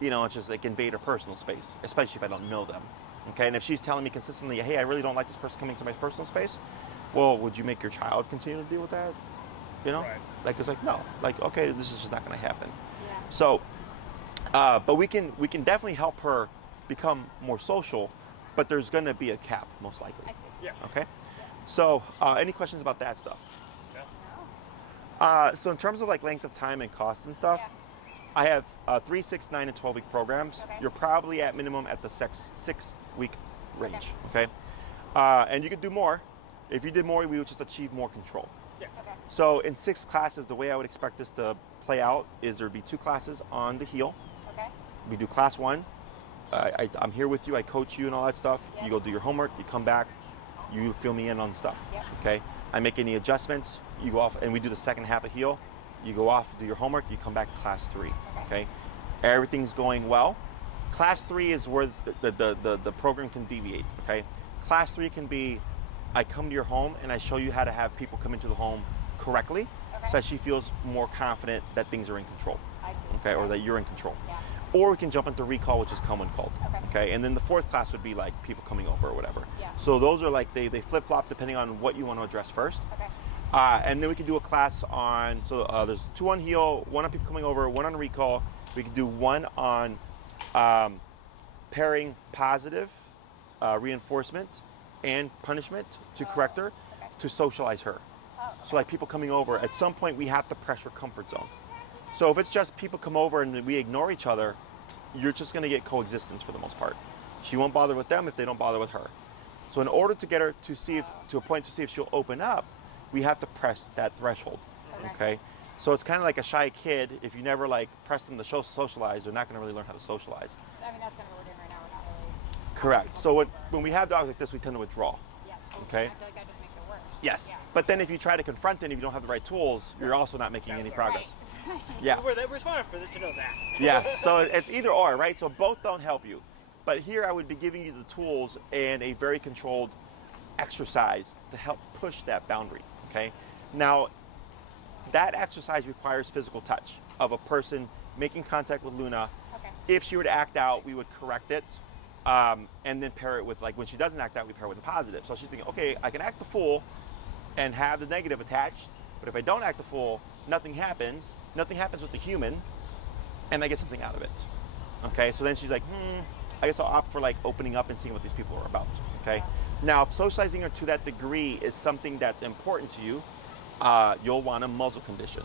and just like invade her personal space, especially if I don't know them. Okay. And if she's telling me consistently, hey, I really don't like this person coming to my personal space. Well, would you make your child continue to deal with that? Right. Like, it's like, no, like, okay, this is just not going to happen. Yeah. So, but we can definitely help her become more social, but there's going to be a cap most likely. I see. Yeah. Okay. So, any questions about that stuff? Yeah. So in terms of like length of time and cost and stuff, I have 3, 6, 9, and 12 week programs. Okay. You're probably at minimum at the 6 week range. Okay. And you could do more. If you did more, we would just achieve more control. Yeah. Okay. So in 6 classes, the way I would expect this to play out is there'd be 2 classes on the heel. Okay. We do class 1. I'm here with you. I coach you and all that stuff. Yeah. You go do your homework. You come back. You fill me in on stuff. Yep. Okay. I make any adjustments. You go off, and we do the second half of heel. You go off, do your homework. You come back to class 3. Okay. Everything's going well. Class 3 is where the program can deviate. Okay. Class 3 can be, I come to your home and I show you how to have people come into the home correctly, so that she feels more confident that things are in control. I see. Okay, or that you're in control. Yeah. Or we can jump into recall, which is come when called. Okay. And then the 4th class would be like people coming over or whatever. Yeah. So those are like, they flip-flop depending on what you want to address first. Okay. And then we can do a class on, there's 2 on heel, 1 on people coming over, 1 on recall. We can do 1 on pairing positive reinforcement and punishment to correct her, to socialize her. Oh, So like people coming over, at some point we have to pressure comfort zone. So if it's just people come over and we ignore each other, you're just going to get coexistence for the most part. She won't bother with them if they don't bother with her. So in order to get her to a point to see if she'll open up, we have to press that threshold. Okay? So it's kind of like a shy kid. If you never like press them to socialize, they're not going to really learn how to socialize. I mean, that's kind of what we're doing right now. We're not really. Correct. So when we have dogs like this, we tend to withdraw. Yeah. Okay. I feel like that just makes it worse. Yes. Yeah. But then if you try to confront it and if you don't have the right tools, you're also not making any progress. Right. Yeah. We're smart for to know that. Yes. So it's either or, right? So both don't help you. But here I would be giving you the tools and a very controlled exercise to help push that boundary. Okay. Now, That exercise requires physical touch of a person making contact with Luna. Okay. If she were to act out, we would correct it, and then pair it with, like, when she doesn't act out, we pair it with a positive. So she's thinking, okay, I can act the fool and have the negative attached, but if I don't act the fool, nothing happens. Nothing happens with the human, and I get something out of it. Okay, so then she's like, I guess I'll opt for like opening up and seeing what these people are about. Okay, now if socializing her to that degree is something that's important to you, you'll want a muzzle condition.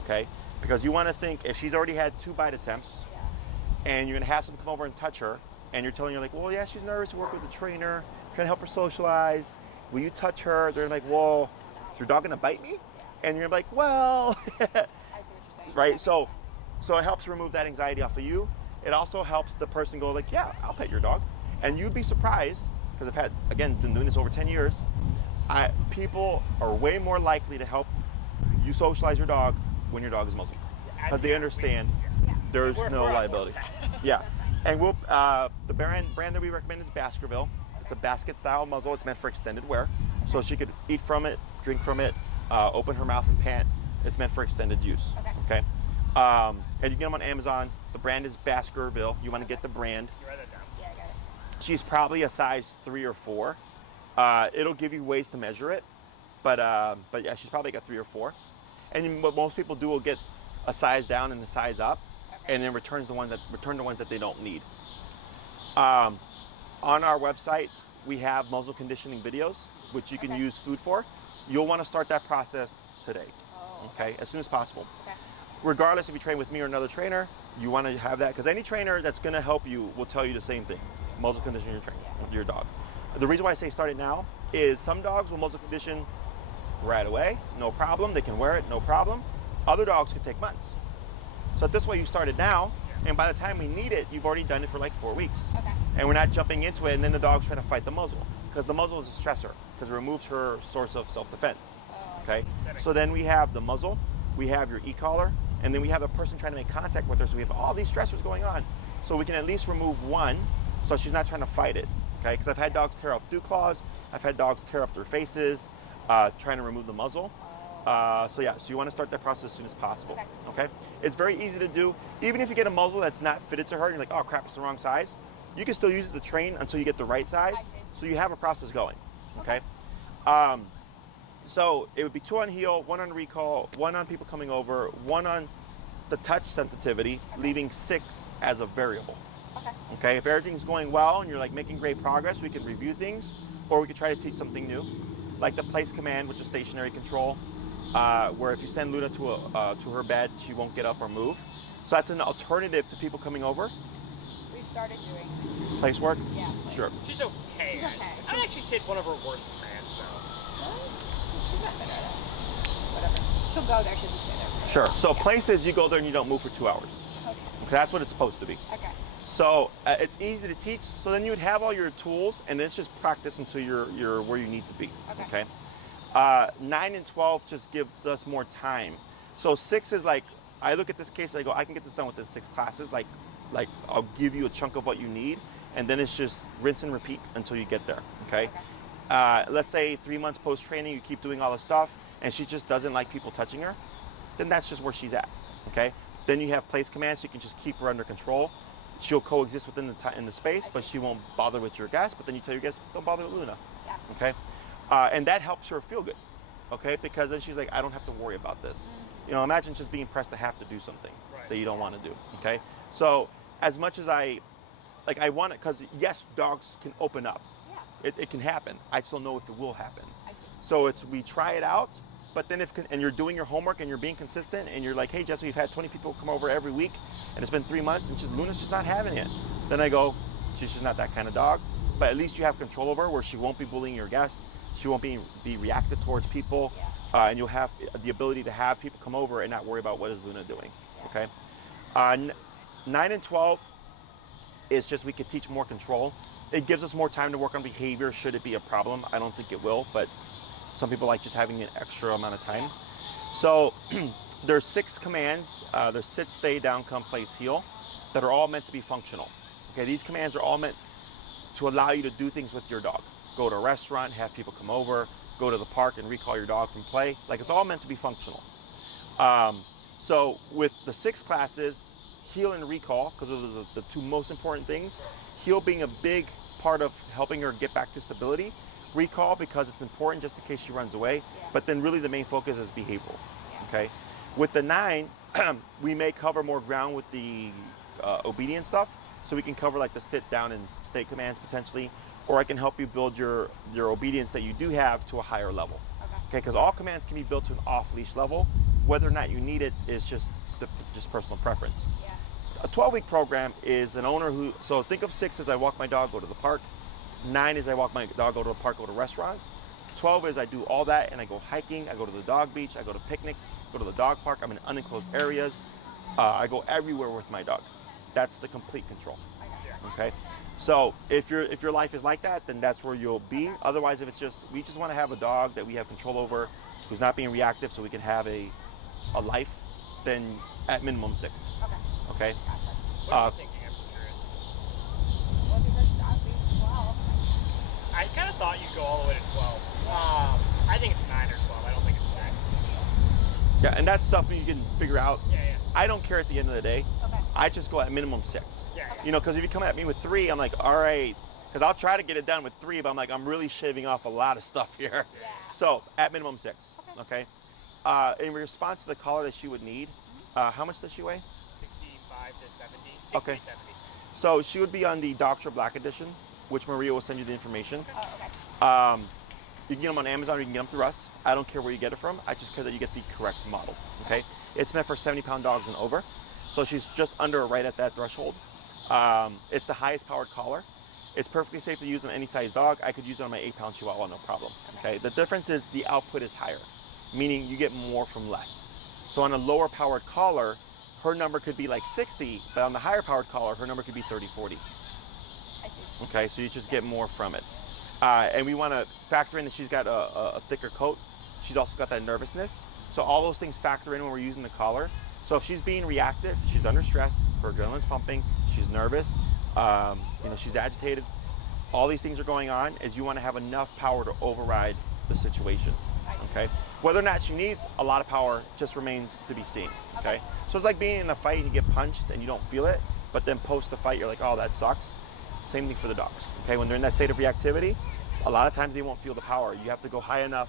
Okay, because you want to think if she's already had 2 bite attempts, and you're gonna have someone come over and touch her, and you're telling her like, well, yeah, she's nervous to work with the trainer, trying to help her socialize. Will you touch her? They're like, well, is your dog gonna bite me? And you're like, well, I see what you're saying. right? So it helps remove that anxiety off of you. It also helps the person go like, yeah, I'll pet your dog. And you'd be surprised, because I've had, again, been doing this over 10 years, people are way more likely to help you socialize your dog when your dog is muzzled. Because they understand there's no liability. Yeah. And we'll, the brand that we recommend is Baskerville. It's a basket style muzzle. It's meant for extended wear. So she could eat from it, drink from it, open her mouth and pant. It's meant for extended use. Okay. And you can get them on Amazon. The brand is Baskerville. You want to get the brand. You write that down. Yeah, I got it. She's probably a size 3 or 4. It'll give you ways to measure it, but yeah, she's probably got 3 or 4. And what most people do will get a size down and a size up, and then return the ones that they don't need. On our website, we have muzzle conditioning videos, which you can use food for. You'll want to start that process today, okay, as soon as possible. Okay. Regardless if you train with me or another trainer, you want to have that, because any trainer that's going to help you will tell you the same thing: muzzle condition your dog. The reason why I say start it now is some dogs will muzzle condition right away, no problem. They can wear it, no problem. Other dogs could take months. So this way you start it now, and by the time we need it, you've already done it for like 4 weeks. Okay. And we're not jumping into it, and then the dog's trying to fight the muzzle, because the muzzle is a stressor, because it removes her source of self-defense. Okay. So then we have the muzzle, we have your e-collar, and then we have the person trying to make contact with her. So we have all these stressors going on. So we can at least remove one, so she's not trying to fight it. Okay. Because I've had dogs tear up dew claws, I've had dogs tear up their faces, trying to remove the muzzle. So you want to start that process as soon as possible. Okay. It's very easy to do. Even if you get a muzzle that's not fitted to her, and you're like, oh crap, it's the wrong size, you can still use it to train until you get the right size. So you have a process going. Okay. So it would be 2 on heel, 1 on recall, 1 on people coming over, 1 on the touch sensitivity, leaving 6 as a variable. Okay. If everything's going well and you're like making great progress, we can review things, or we could try to teach something new, like the place command, which is stationary control, where if you send Luna to her bed, she won't get up or move. So that's an alternative to people coming over. We've started doing Place work? Yeah. Sure. She's okay. She's okay. I'd actually say it's one of her worst commands, though. She's not better at it. Whatever. She'll go there, she'll just stay there. Sure. So places, you go there and you don't move for 2 hours. Okay. That's what it's supposed to be. Okay. So it's easy to teach. So then you would have all your tools, and then it's just practice until you're where you need to be. Okay. 9 and 12 just gives us more time. So 6 is like, I look at this case and I go, I can get this done with the 6 classes. Like I'll give you a chunk of what you need, and then it's just rinse and repeat until you get there. Okay. Let's say 3 months post training, you keep doing all the stuff, and she just doesn't like people touching her. Then that's just where she's at. Okay. Then you have place commands, so you can just keep her under control. She'll coexist within the space, but she won't bother with your guests. But then you tell your guests, don't bother with Luna. Yeah. Okay. And that helps her feel good. Okay. Because then she's like, I don't have to worry about this. You know, imagine just being pressed to have to do something that you don't want to do. Okay. So as much as I want it, because yes, dogs can open up. Yeah. It can happen. I still know if it will happen. I see. So we try it out, but then and you're doing your homework and you're being consistent, and you're like, hey, Jesse, we've had 20 people come over every week, and it's been 3 months, and Luna's just not having it. Then I go, she's just not that kind of dog. But at least you have control over her, where she won't be bullying your guests. She won't be reactive towards people. And you'll have the ability to have people come over and not worry about what is Luna doing. Okay. 9 and 12 is just, we could teach more control. It gives us more time to work on behavior should it be a problem. I don't think it will, but some people like just having an extra amount of time. So there's 6 commands. There's sit, stay, down, come, place, heel, that are all meant to be functional. Okay, these commands are all meant to allow you to do things with your dog. Go to a restaurant, have people come over, go to the park and recall your dog from play. Like, it's all meant to be functional. So with the 6 classes, heel and recall, because those are the 2 most important things. Heel being a big part of helping her get back to stability. Recall because it's important just in case she runs away. But then really the main focus is behavioral. Okay. With the 9, we may cover more ground with the obedience stuff. So we can cover like the sit down and stay commands potentially, or I can help you build your obedience that you do have to a higher level. Okay. Because all commands can be built to an off-leash level. Whether or not you need it is just personal preference. Yeah. A 12-week program is an owner who, so think of 6 as I walk my dog, go to the park. 9 is I walk my dog, go to the park, go to restaurants. 12 is I do all that and I go hiking, I go to the dog beach, I go to picnics, go to the dog park, I'm in unenclosed areas. I go everywhere with my dog. That's the complete control. Okay? So if your life is like that, then that's where you'll be. Otherwise, if it's just, we just want to have a dog that we have control over, who's not being reactive so we can have a life, then at minimum 6. Okay? What do you think the temperature is? Well, because at least 12. I kind of thought you'd go all the way to 12. I think it's 9 or 12. I don't think it's 6. Yeah, and that's stuff you can figure out. Yeah. I don't care at the end of the day. Okay. I just go at minimum 6. Yeah. You know, because if you come at me with 3, I'm like, all right. Because I'll try to get it done with 3, but I'm like, I'm really shaving off a lot of stuff here. Yeah. So at minimum 6. Okay. In response to the collar that she would need, how much does she weigh? 65 to 70. 60, Okay. 70. So she would be on the Dr. Black edition, which Maria will send you the information. Oh, okay. You can get them on Amazon or you can get them through us. I don't care where you get it from. I just care that you get the correct model. Okay. It's meant for 70-pound dogs and over. So she's just under right at that threshold. It's the highest powered collar. It's perfectly safe to use on any size dog. I could use it on my 8-pound Chihuahua, no problem. Okay. The difference is the output is higher, meaning you get more from less. So on a lower powered collar, her number could be like 60, but on the higher powered collar, her number could be 30, 40. I see. Okay, so you just get more from it. And we want to factor in that she's got a thicker coat. She's also got that nervousness. So all those things factor in when we're using the collar. So if she's being reactive, she's under stress, her adrenaline's pumping, she's nervous, she's agitated. All these things are going on, is you want to have enough power to override the situation. Okay? Whether or not she needs a lot of power just remains to be seen. Okay? So it's like being in a fight and you get punched and you don't feel it, but then post the fight you're like, oh, that sucks. Same thing for the dogs. Okay? When they're in that state of reactivity, a lot of times they won't feel the power. You have to go high enough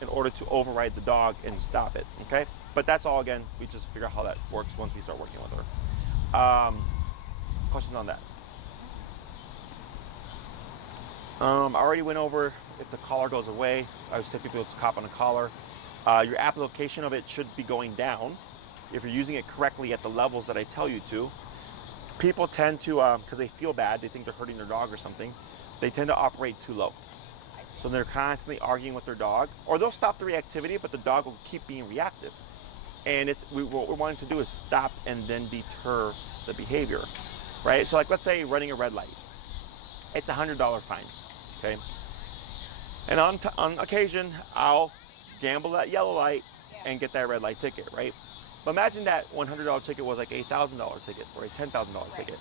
in order to override the dog and stop it. Okay? But that's all, again, we just figure out how that works once we start working with her. Questions on that? I already went over if the collar goes away. I was typically able to cop on a collar. Your application of it should be going down if you're using it correctly at the levels that I tell you to. People tend to, because they feel bad, they think they're hurting their dog or something, they tend to operate too low. So they're constantly arguing with their dog, or they'll stop the reactivity, but the dog will keep being reactive. And what we're wanting to do is stop and then deter the behavior, right? So like, let's say running a red light. It's a $100 fine, okay? And on occasion, I'll gamble that yellow light and get that red light ticket, right? But imagine that $100 ticket was like $8,000 ticket or a $10,000 ticket.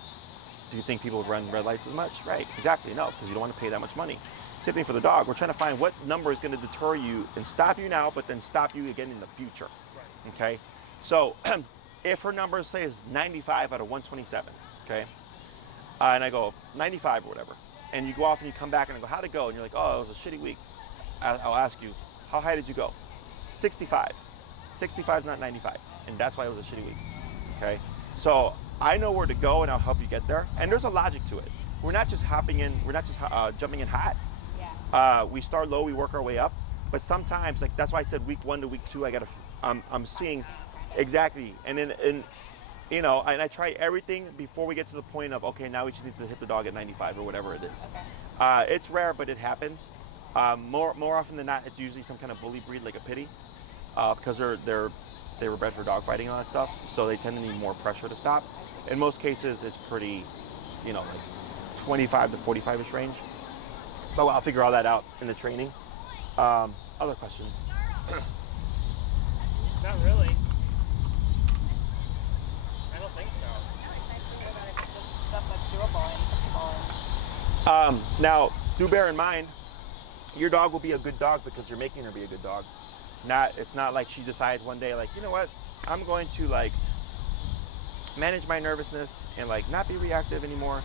Do you think people would run red lights as much? Right, exactly, no, because you don't want to pay that much money. Same thing for the dog. We're trying to find what number is going to deter you and stop you now, but then stop you again in the future. Right. Okay? So if her number, say, is 95 out of 127, okay? And I go 95 or whatever, and you go off and you come back and I go, how'd it go? And you're like, oh, it was a shitty week. I'll ask you, how high did you go? 65. 65 is not 95, and that's why it was a shitty week, okay? So I know where to go and I'll help you get there, and there's a logic to it. We're not just hopping in, we're not just jumping in hot. We start low, we work our way up, but sometimes, like that's why I said week 1 to week 2, I'm seeing exactly, and I try everything before we get to the point of, okay, now we just need to hit the dog at 95 or whatever it is. Okay. It's rare, but it happens. More often than not, it's usually some kind of bully breed like a pity, because they were bred for dog fighting and all that stuff, so they tend to need more pressure to stop. In most cases, it's pretty, like 25 to 45-ish range. But I'll figure all that out in the training. Other questions? Not really. I don't think so. It's nice to hear that it's just stuff that's doable and comfortable. Now, do bear in mind, your dog will be a good dog because you're making her be a good dog. It's not like she decides one day, like, you know what, I'm going to like manage my nervousness and like not be reactive anymore.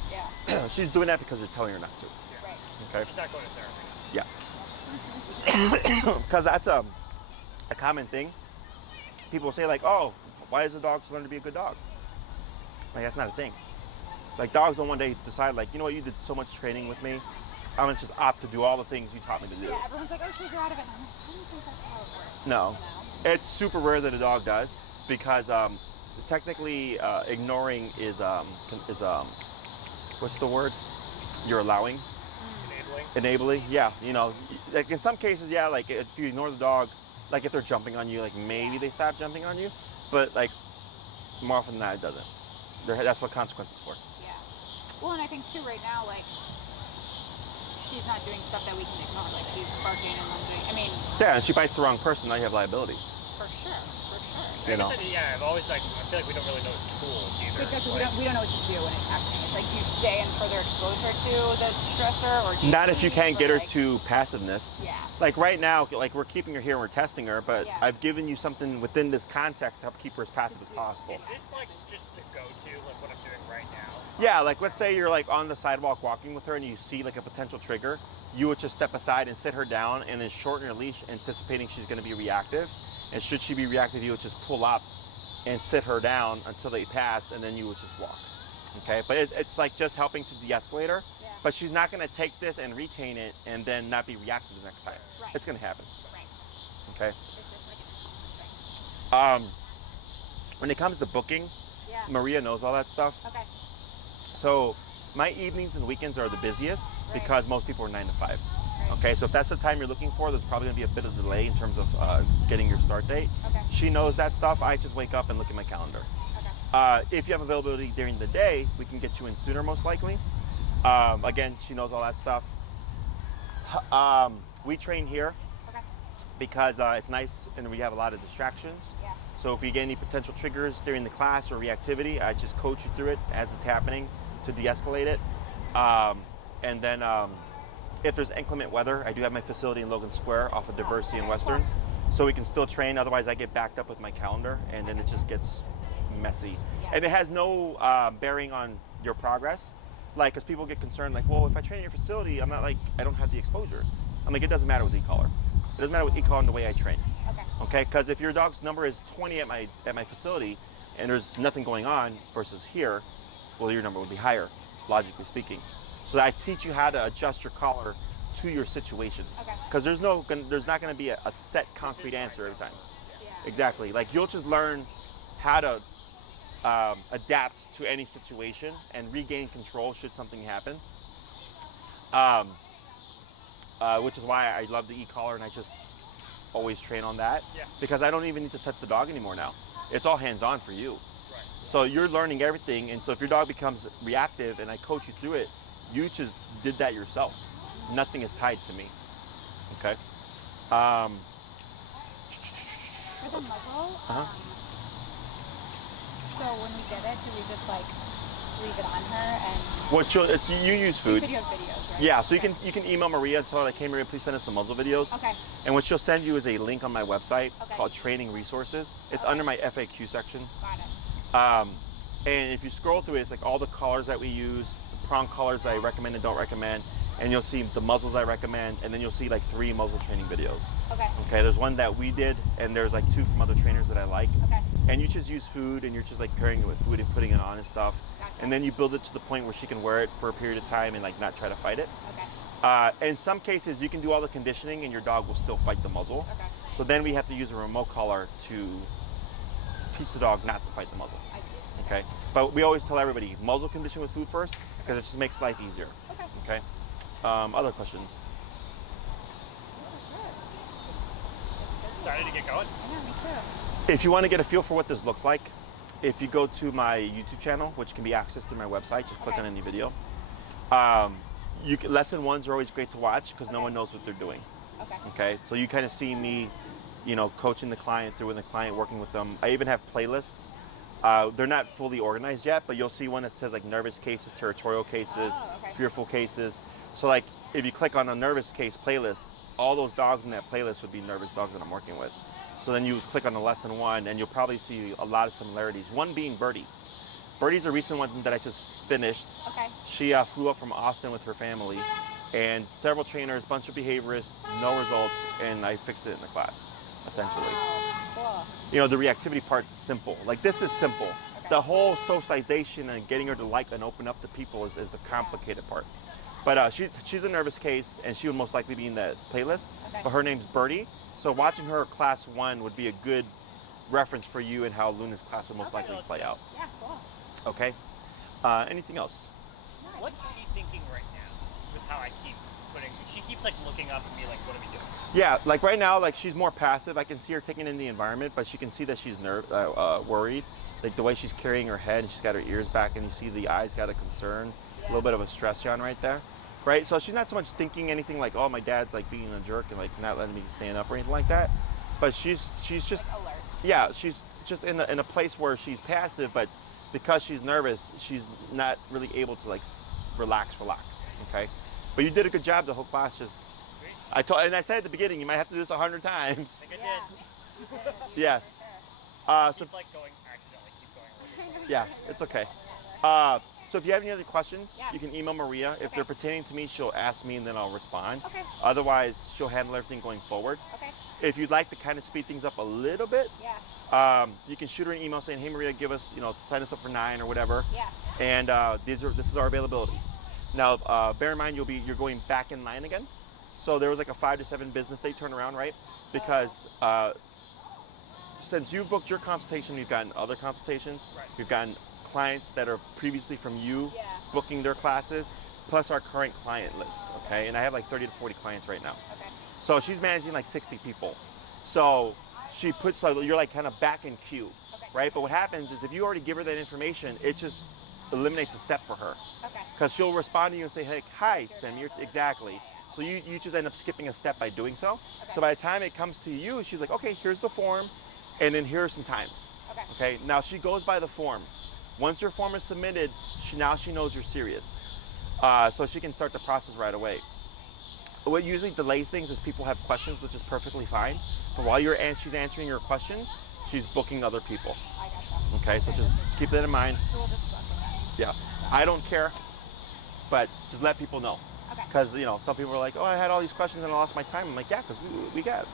Yeah. She's doing that because you're telling her not to. Right. Okay. She's not going to therapy. Yeah. Because that's a common thing. People say like, oh, why does a dog learn to be a good dog? Like, that's not a thing. Like, dogs don't one day decide like, you know what, you did so much training with me, I'm gonna just opt to do all the things you taught me to do. Yeah, everyone's like, oh, so you're out of it. I'm like, I don't think that's how it works. No. You know? It's super rare that a dog does, because technically ignoring is what's the word? You're allowing. Enabling, yeah. You know, like in some cases, yeah, like if you ignore the dog, like if they're jumping on you, like maybe they stop jumping on you, but like more often than not, it doesn't. That's what consequences for. Yeah. Well, and I think too, right now, like, she's not doing stuff that we can ignore. Like, she's barking and lunging. I mean, Yeah, and she bites the wrong person, now you have liability. for sure. You know. Yeah, I've always like, I feel like we don't really know the tools either. Because Like, we don't know what to do when it's happening. It's like, do you stay and further expose her to the stressor, or do you Not if you leave, can't or, get her like, to passiveness. Yeah. Like right now, like we're keeping her here and we're testing her, but Yeah. I've given you something within this context to help keep her as passive as possible. Is this like just the go-to, like what I'm doing right now? Yeah, like let's say you're like on the sidewalk walking with her and you see like a potential trigger, you would just step aside and sit her down and then shorten your leash, anticipating she's going to be reactive. And should she be reactive, you would just pull up and sit her down until they pass, and then you would just walk. Okay, but it's like just helping to de-escalate her. Yeah. But she's not going to take this and retain it and then not be reactive the next time. Right. It's going to happen. Right. Okay. It's just like a thing. When it comes to booking, Yeah. Maria knows all that stuff. Okay. So my evenings and weekends are the busiest Right. because most people are 9 to 5. Right. Okay, so if that's the time you're looking for, there's probably going to be a bit of delay in terms of getting your start date. Okay. She knows that stuff. I just wake up and look at my calendar. Okay. If you have availability during the day, we can get you in sooner, most likely. Again, she knows all that stuff. We train here Okay. because it's nice and we have a lot of distractions. Yeah. So if you get any potential triggers during the class or reactivity, I just coach you through it as it's happening to de-escalate it. And then if there's inclement weather, I do have my facility in Logan Square off of Diversity and Western. So we can still train, otherwise I get backed up with my calendar and then it just gets messy. Yeah. And it has no bearing on your progress. Like, because people get concerned, like, well, if I train in your facility, I'm not like, I don't have the exposure. I'm like, it doesn't matter with e-collar. It doesn't matter with e-collar and the way I train. Okay. Okay, because if your dog's number is 20 at my facility and there's nothing going on versus here, well, your number would be higher, logically speaking. So I teach you how to adjust your collar to your situations. Okay. Because there's not going to be a set concrete answer every time. Yeah. Exactly. Like, you'll just learn how to adapt to any situation and regain control should something happen. Which is why I love the e-collar and I just always train on that. Yeah. Because I don't even need to touch the dog anymore now. It's all hands-on for you. Right. So you're learning everything, and so if your dog becomes reactive and I coach you through it, you just did that yourself. Nothing is tied to me. Okay. For the muzzle, so when we get it, do we just like leave it on her and You use food. video videos, right? Yeah, so you Okay. can email Maria and tell her, like, hey Maria, please send us the muzzle videos. Okay. And what she'll send you is a link on my website Okay. called Training Resources. It's Okay. under my FAQ section. Got it. And if you scroll through it, it's like all the collars that we use, the prong collars I recommend and don't recommend, and you'll see the muzzles I recommend, and then you'll see like 3 muzzle training videos. Okay. Okay, there's one that we did, and there's like 2 from other trainers that I like. Okay. And you just use food, and you're just like pairing it with food and putting it on and stuff. Gotcha. And then you build it to the point where she can wear it for a period of time and like not try to fight it. Okay. In some cases, you can do all the conditioning, and your dog will still fight the muzzle. Okay. So then we have to use a remote collar to teach the dog not to fight the muzzle. I see. Okay, but we always tell everybody muzzle condition with food first because it just makes life easier. Okay. Okay. Other questions? Excited to get going. Yeah, me too. If you want to get a feel for what this looks like, if you go to my YouTube channel, which can be accessed through my website, just click Okay. on any video. Lesson 1s are always great to watch because no Okay. one knows what they're doing. Okay. Okay, so you kind of see me, coaching the client through, and the client working with them. I even have playlists. They're not fully organized yet, but you'll see one that says like nervous cases, territorial cases, Oh, okay. fearful cases. So like if you click on a nervous case playlist, all those dogs in that playlist would be nervous dogs that I'm working with. So then you click on the lesson 1 and you'll probably see a lot of similarities. One being Birdie. Birdie's a recent one that I just finished. Okay. She flew up from Austin with her family, and several trainers, bunch of behaviorists, no results, and I fixed it in the class, essentially. Wow. Cool. You know, the reactivity part's simple. Like, this is simple. Okay. The whole socialization and getting her to like and open up to people is the complicated part. But she's a nervous case, and she would most likely be in that playlist. Okay. But her name's Birdie, so watching her class 1 would be a good reference for you and how Luna's class would most likely play out. Yeah, cool. Okay. Anything else? What's she thinking right now with how I keep putting? She keeps like looking up and be like, "What are we doing?" Yeah, like right now, like she's more passive. I can see her taking in the environment, but she can see that she's worried. Like the way she's carrying her head, and she's got her ears back, and you see the eyes got a concern, a little bit of a stress yawn right there, right? So she's not so much thinking anything like, "Oh, my dad's like being a jerk and like not letting me stand up" or anything like that. But she's just Like alert. yeah, she's just in a place where she's passive, but because she's nervous, she's not really able to like relax. Okay, but you did a good job the whole class. Just I said at the beginning, you might have to do this 100 times. I think I did. Yes. So Keep like going accidentally. Keep going. yeah, it's okay. So if you have any other questions, Yeah. you can email Maria. If they're pertaining to me, she'll ask me and then I'll respond. Okay. Otherwise, she'll handle everything going forward. Okay. If you'd like to kind of speed things up a little bit, Yeah. you can shoot her an email saying, "Hey Maria, give us, sign us up for 9 or whatever." Yeah. And this is our availability. Now, bear in mind you're going back in line again. So there was like a 5 to 7 business day turnaround, right? Because since you've booked your consultation, we've gotten other consultations. Right. We've gotten clients that are previously from you Yeah. booking their classes, plus our current client list. Okay, and I have like 30 to 40 clients right now. Okay. So she's managing like 60 people. So she puts you're like kind of back in queue, Okay. right? But what happens is if you already give her that information, it just eliminates a step for her. Okay. Because she'll respond to you and say, "Hey, hi, Sam, exactly." So you just end up skipping a step by doing so. Okay. So by the time it comes to you, she's like, "Okay, here's the form, and then here are some times." Okay. Okay, now she goes by the form. Once your form is submitted, she knows you're serious. So she can start the process right away. What usually delays things is people have questions, which is perfectly fine. But while she's answering your questions, she's booking other people. I gotcha. Okay, so just keep that in mind. We'll just work with that. Yeah, I don't care, but just let people know. Okay. Because some people are like, "Oh, I had all these questions and I lost my time." I'm like, "Yeah, because we got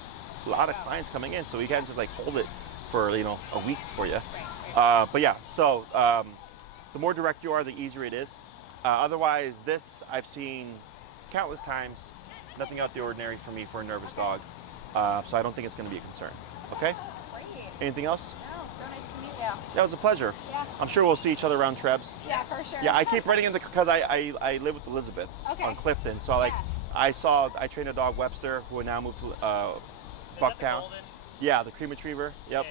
a lot of clients coming in, so we can't just like hold it for a week for you." Right. But yeah, so the more direct you are, the easier it is. Otherwise, this I've seen countless times. Nothing out of the ordinary for me for a nervous dog. So I don't think it's going to be a concern. Okay? Great. Anything else? No, so nice to meet you. That was a pleasure. Yeah. I'm sure we'll see each other around Trebs. Yeah, for sure. Yeah, I keep running into because I live with Elizabeth Okay. on Clifton. So like Yeah. I trained a dog Webster who now moved to Is that the Bucktown. golden? Yeah, the cream retriever. Yep.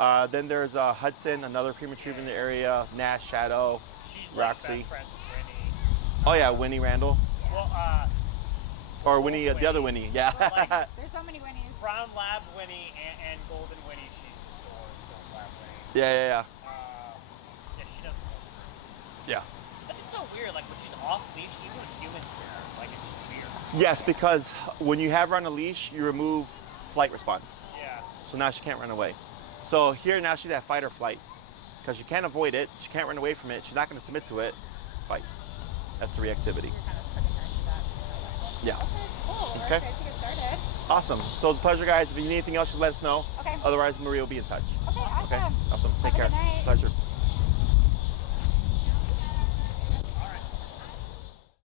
Yeah, Then there's Hudson, another cream retriever in the area. Nash, Shadow. She's Roxy. like best friends with Winnie. Oh yeah, Winnie Randall. Well, Or Winnie, the other Winnie. Yeah. Like, There's so many Winnies. Brown Lab Winnie and Golden Winnie. She's Golden Lab Winnie. yeah. Yeah, she doesn't know. Yeah. That's just so weird. Like when she's off leash, even when humans there, like it's just weird. Yes, because when you have her on a leash, you remove flight response. Yeah. So now she can't run away. So here now she's at fight or flight. Because she can't avoid it, she can't run away from it, she's not going to submit to it. Fight. That's the reactivity. You're kind of putting her into that. Yeah. Cool. We're Okay. excited to get started. Awesome. So it's a pleasure, guys. If you need anything else, just let us know. Okay. Otherwise, Maria will be in touch. Okay, awesome. Okay. Awesome. Take Have a care. good night. Pleasure.